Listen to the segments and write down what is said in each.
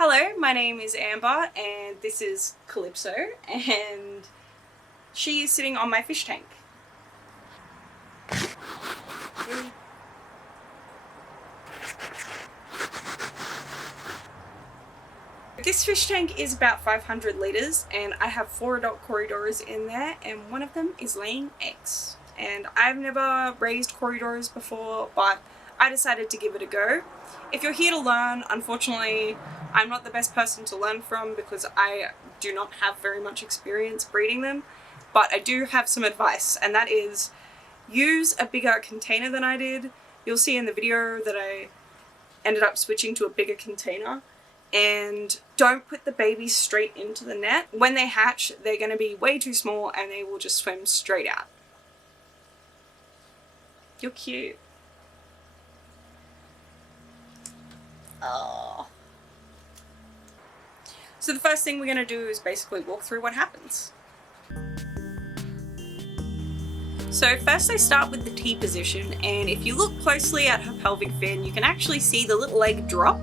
Hello, my name is Amber and this is Calypso, and she is sitting on my fish tank. This fish tank is about 500 litres and I have 4 adult Corydoras in there, and one of them is laying eggs. And I've never raised Corydoras before, but I decided to give it a go. If you're here to learn, unfortunately I'm not the best person to learn from because I do not have very much experience breeding them, but I do have some advice, and that is use a bigger container than I did. You'll see in the video that I ended up switching to a bigger container. And don't put the babies straight into the net. When they hatch, they're going to be way too small and they will just swim straight out. You're cute. Oh. So the first thing we're going to do is basically walk through what happens. So first they start with the T position, and if you look closely at her pelvic fin, you can actually see the little egg drop.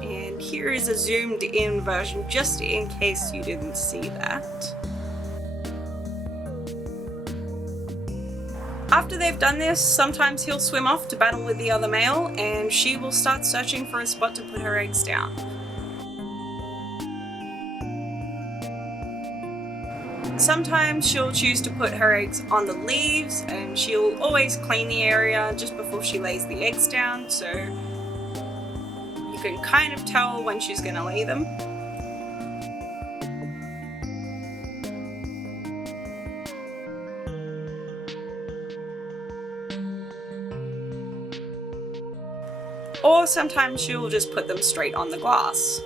And here is a zoomed in version just in case you didn't see that. After they've done this, sometimes he'll swim off to battle with the other male and she will start searching for a spot to put her eggs down. Sometimes she'll choose to put her eggs on the leaves, and she'll always clean the area just before she lays the eggs down, so you can kind of tell when she's going to lay them. Or sometimes she'll just put them straight on the glass.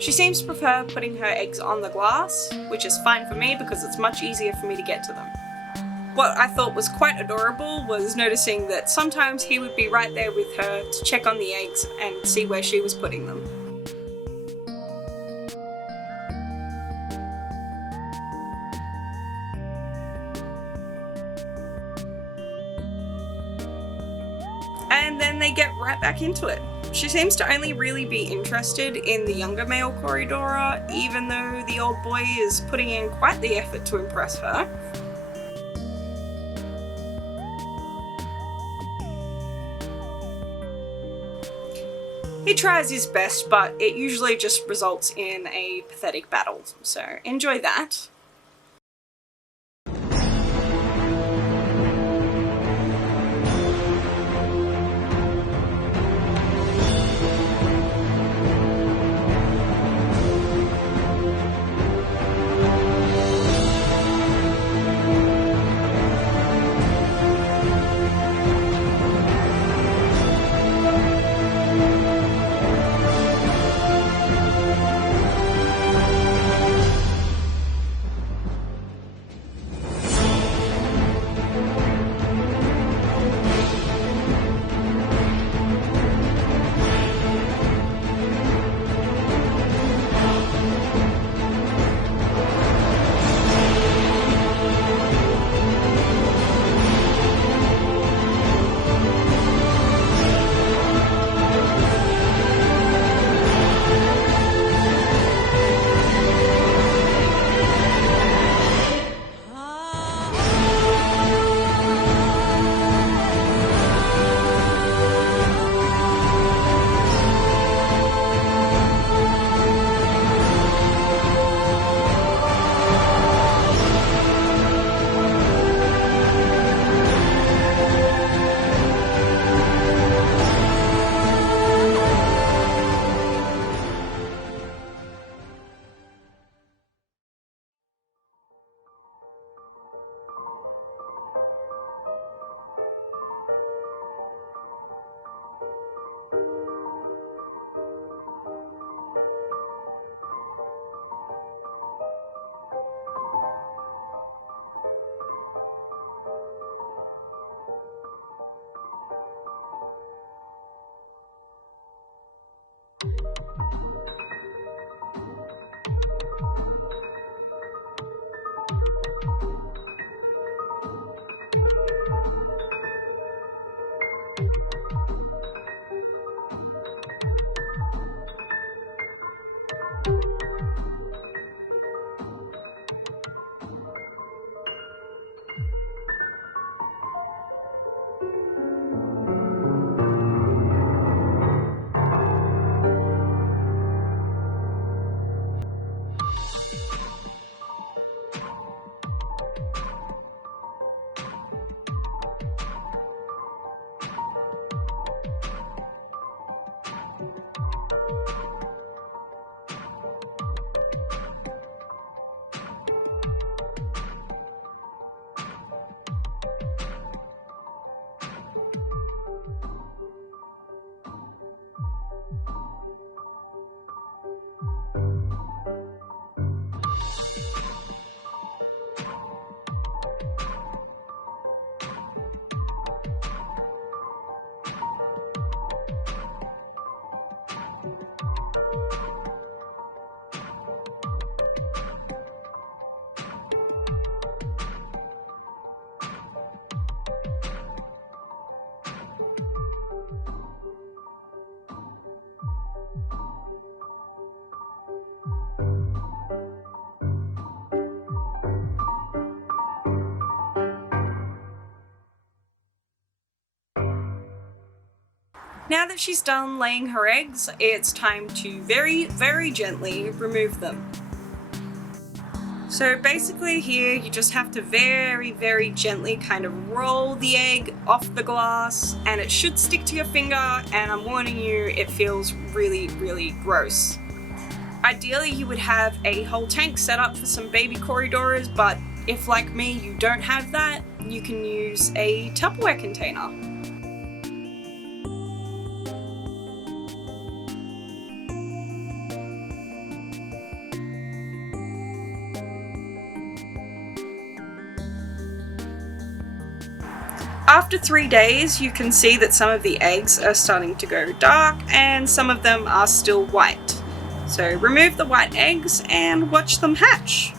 She seems to prefer putting her eggs on the glass, which is fine for me because it's much easier for me to get to them. What I thought was quite adorable was noticing that sometimes he would be right there with her to check on the eggs and see where she was putting them. And then they get right back into it. She seems to only really be interested in the younger male Corydora, even though the old boy is putting in quite the effort to impress her. He tries his best, but it usually just results in a pathetic battle, so enjoy that. Now that she's done laying her eggs, it's time to very, very gently remove them. So basically here you just have to very, very gently kind of roll the egg off the glass, and it should stick to your finger, and I'm warning you, it feels really, really gross. Ideally you would have a whole tank set up for some baby Corydoras, but if like me you don't have that, you can use a Tupperware container. After 3 days, you can see that some of the eggs are starting to go dark and some of them are still white. So remove the white eggs and watch them hatch.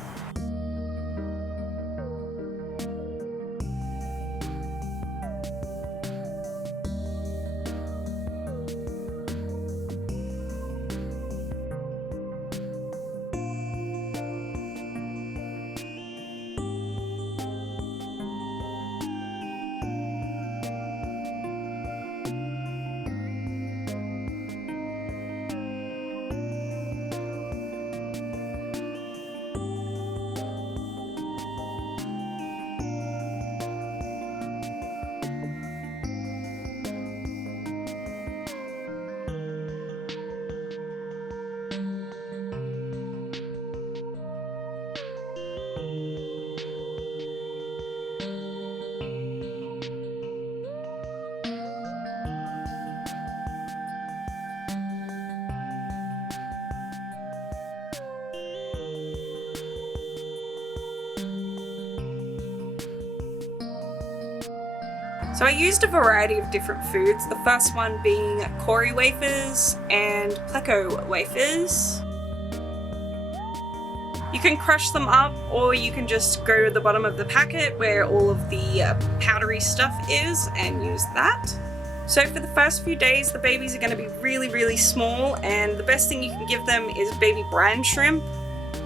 So I used a variety of different foods, the first one being Cory wafers and Pleco wafers. You can crush them up, or you can just go to the bottom of the packet where all of the powdery stuff is and use that. So for the first few days the babies are going to be really, really small, and the best thing you can give them is baby brine shrimp,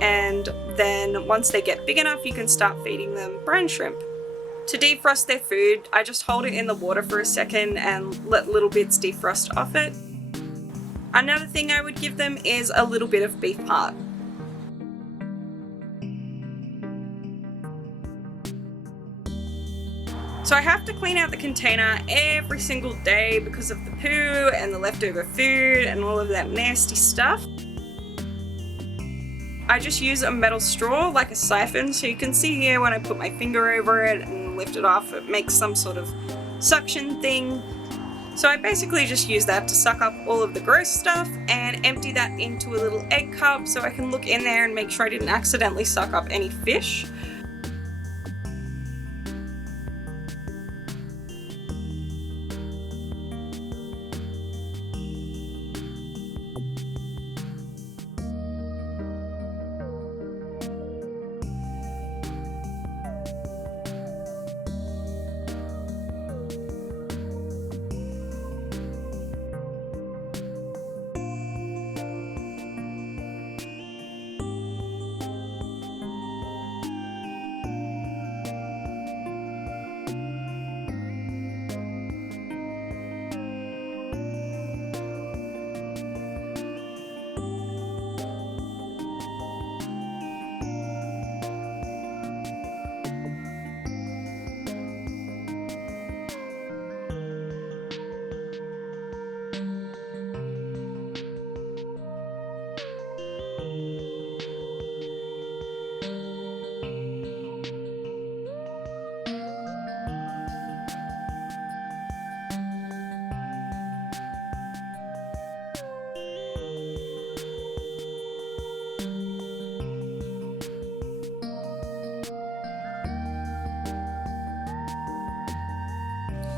and then once they get big enough you can start feeding them brine shrimp. To defrost their food, I just hold it in the water for a second and let little bits defrost off it. Another thing I would give them is a little bit of beef heart. So I have to clean out the container every single day because of the poo and the leftover food and all of that nasty stuff. I just use a metal straw like a siphon, so you can see here when I put my finger over it and lift it off, it makes some sort of suction thing. So I basically just use that to suck up all of the gross stuff and empty that into a little egg cup so I can look in there and make sure I didn't accidentally suck up any fish.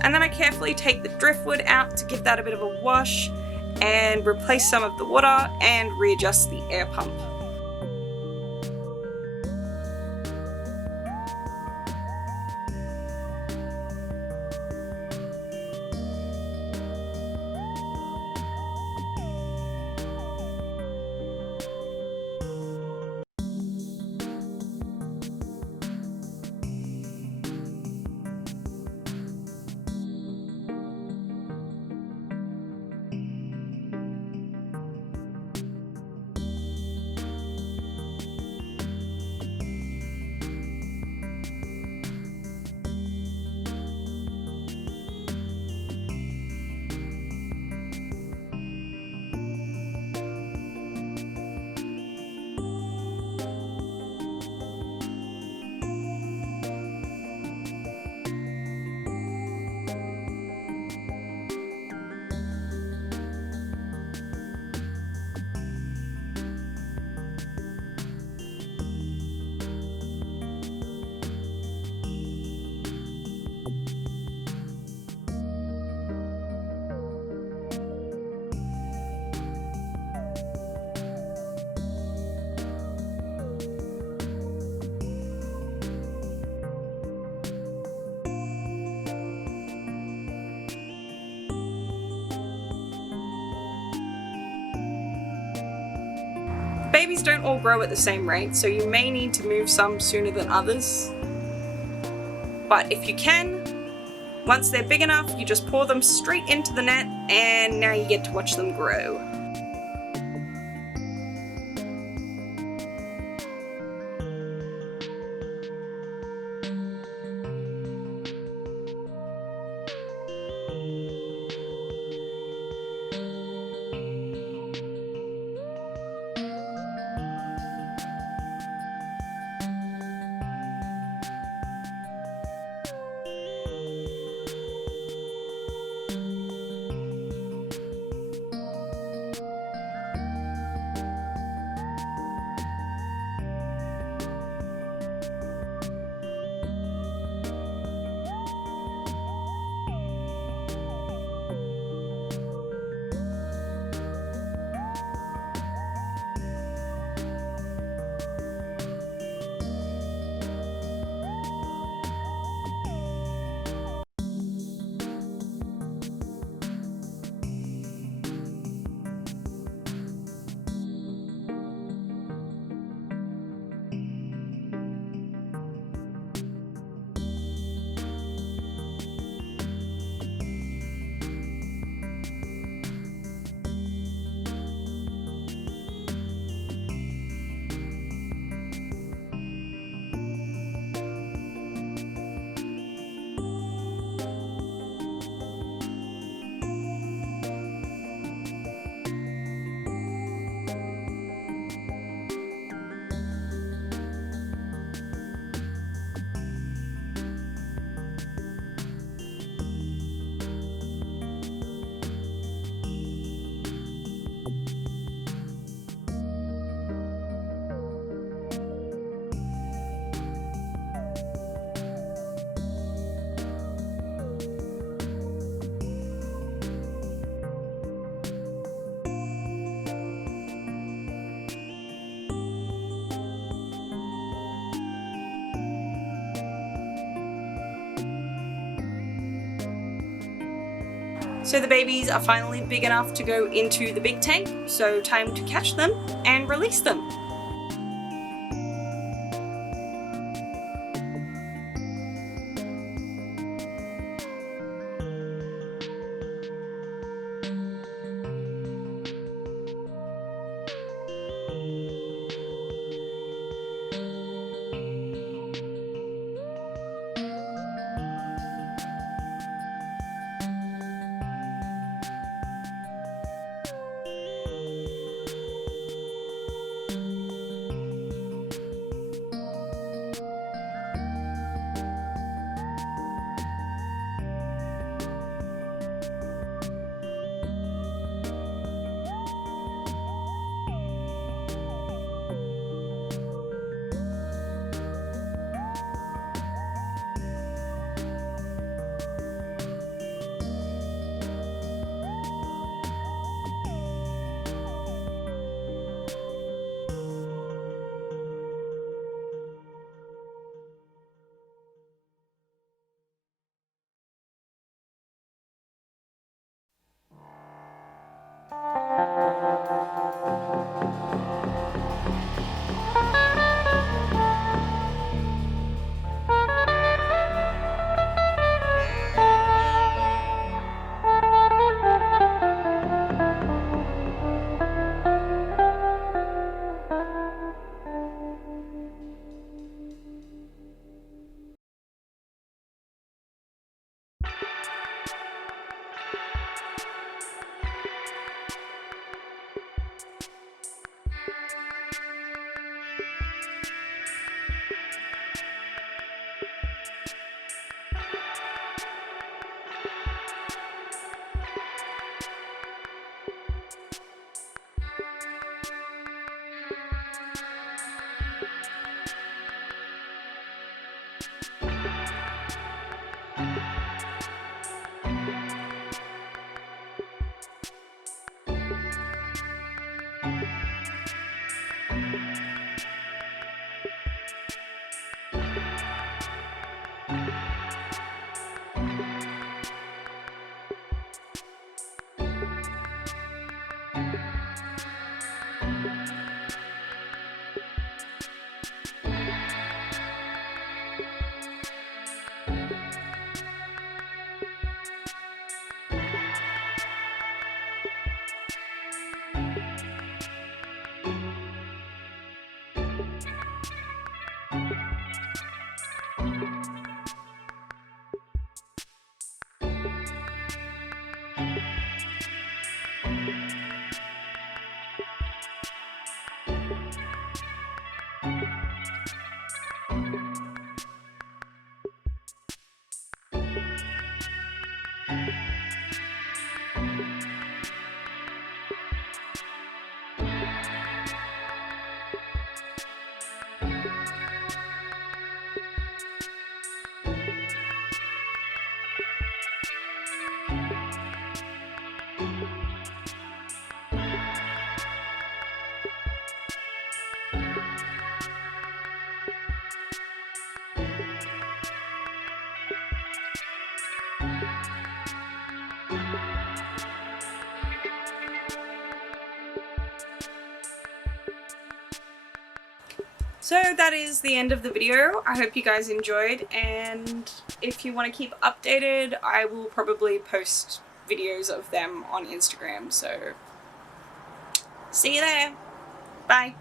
And then I carefully take the driftwood out to give that a bit of a wash and replace some of the water and readjust the air pump. Babies don't all grow at the same rate, so you may need to move some sooner than others. But if you can, once they're big enough, you just pour them straight into the net, and now you get to watch them grow. So the babies are finally big enough to go into the big tank, so time to catch them and release them. So that is the end of the video. I hope you guys enjoyed, and if you want to keep updated, I will probably post videos of them on Instagram, so see you there. Bye.